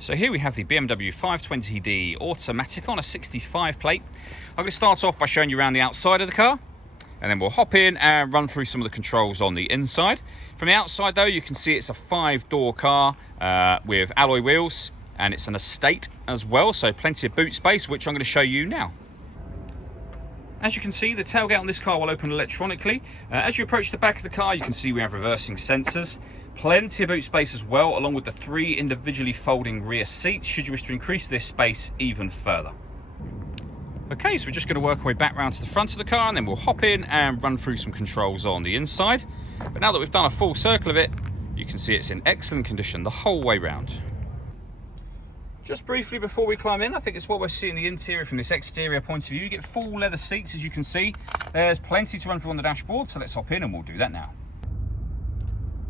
So here we have the BMW 520d automatic on a 65 plate. I'm going to start off by showing you around the outside of the car, and then we'll hop in and run through some of the controls on the inside. From the outside though, you can see it's a 5-door car with alloy wheels, and it's an estate as well, so plenty of boot space, which I'm going to show you now. As you can see, the tailgate on this car will open electronically. As you approach the back of the car, you can see we have reversing sensors. Plenty of boot space as well, along with the 3 individually folding rear seats, should you wish to increase this space even further. Okay, so we're just going to work our way back round to the front of the car, and then we'll hop in and run through some controls on the inside. But now that we've done a full circle of it, you can see it's in excellent condition the whole way round. Just briefly before we climb in, I think it's what we're seeing the interior from this exterior point of view. You get full leather seats, as you can see. There's plenty to run through on the dashboard, so let's hop in and we'll do that now.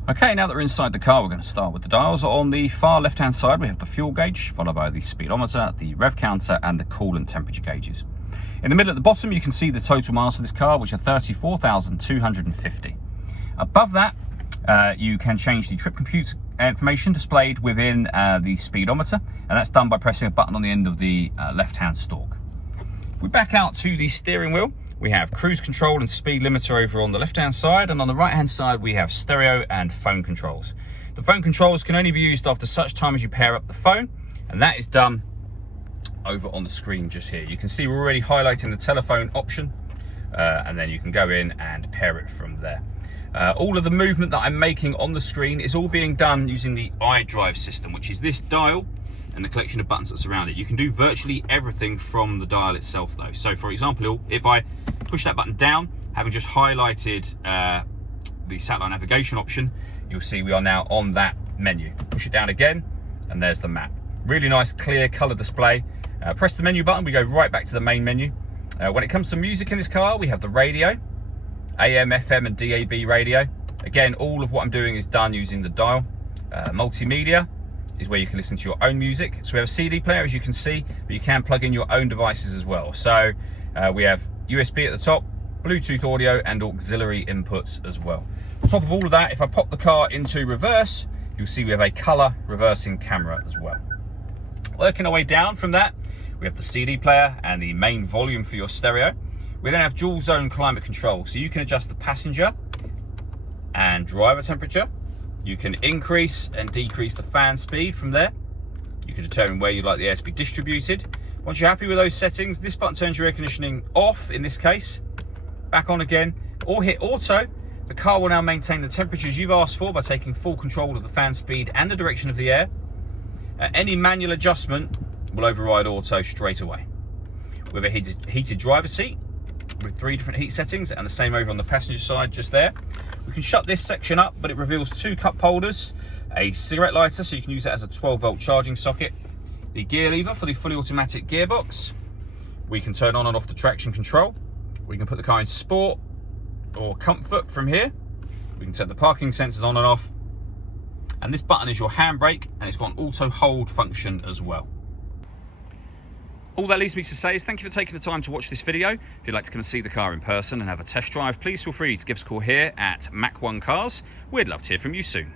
Okay, now that we're inside the car, we're going to start with the dials. On the far left-hand side, we have the fuel gauge, followed by the speedometer, the rev counter, and the coolant temperature gauges. In the middle at the bottom, you can see the total miles for this car, which are 34,250. Above that, you can change the trip compute information displayed within the speedometer, and that's done by pressing a button on the end of the left-hand stalk. If we back out to the steering wheel, we have cruise control and speed limiter over on the left-hand side, and on the right-hand side we have stereo and phone controls. The phone controls can only be used after such time as you pair up the phone, and that is done over on the screen just here. You can see we're already highlighting the telephone option, and then you can go in and pair it from there. All of the movement that I'm making on the screen is all being done using the iDrive system, which is this dial and the collection of buttons that surround it. You can do virtually everything from the dial itself though. So for example, if I push that button down, having just highlighted the satellite navigation option, you'll see we are now on that menu. Push it down again, and there's the map. Really nice, clear color display. Press the menu button, we go right back to the main menu. When it comes to music in this car, we have the radio, AM, FM, and DAB radio. Again, all of what I'm doing is done using the dial. Multimedia is where you can listen to your own music. So we have a CD player, as you can see, but you can plug in your own devices as well. So we have USB at the top, Bluetooth audio, and auxiliary inputs as well. On top of all of that, if I pop the car into reverse, you'll see we have a color reversing camera as well. Working our way down from that, we have the CD player and the main volume for your stereo. We then have dual zone climate control, so you can adjust the passenger and driver temperature. You can increase and decrease the fan speed from there. You can determine where you'd like the air to be distributed. Once you're happy with those settings, this button turns your air conditioning off, in this case, back on again, or hit auto. The car will now maintain the temperatures you've asked for by taking full control of the fan speed and the direction of the air. Any manual adjustment will override auto straight away. We have a heated driver seat with 3 different heat settings, and the same over on the passenger side just there. We can shut this section up, but it reveals 2 cup holders, a cigarette lighter, so you can use that as a 12-volt charging socket, the gear lever for the fully automatic gearbox. We can turn on and off the traction control. We can put the car in sport or comfort from here. We can turn the parking sensors on and off. And this button is your handbrake, and it's got an auto hold function as well. All that leaves me to say is thank you for taking the time to watch this video. If you'd like to come and see the car in person and have a test drive, please feel free to give us a call here at Mach 1 Cars. We'd love to hear from you soon.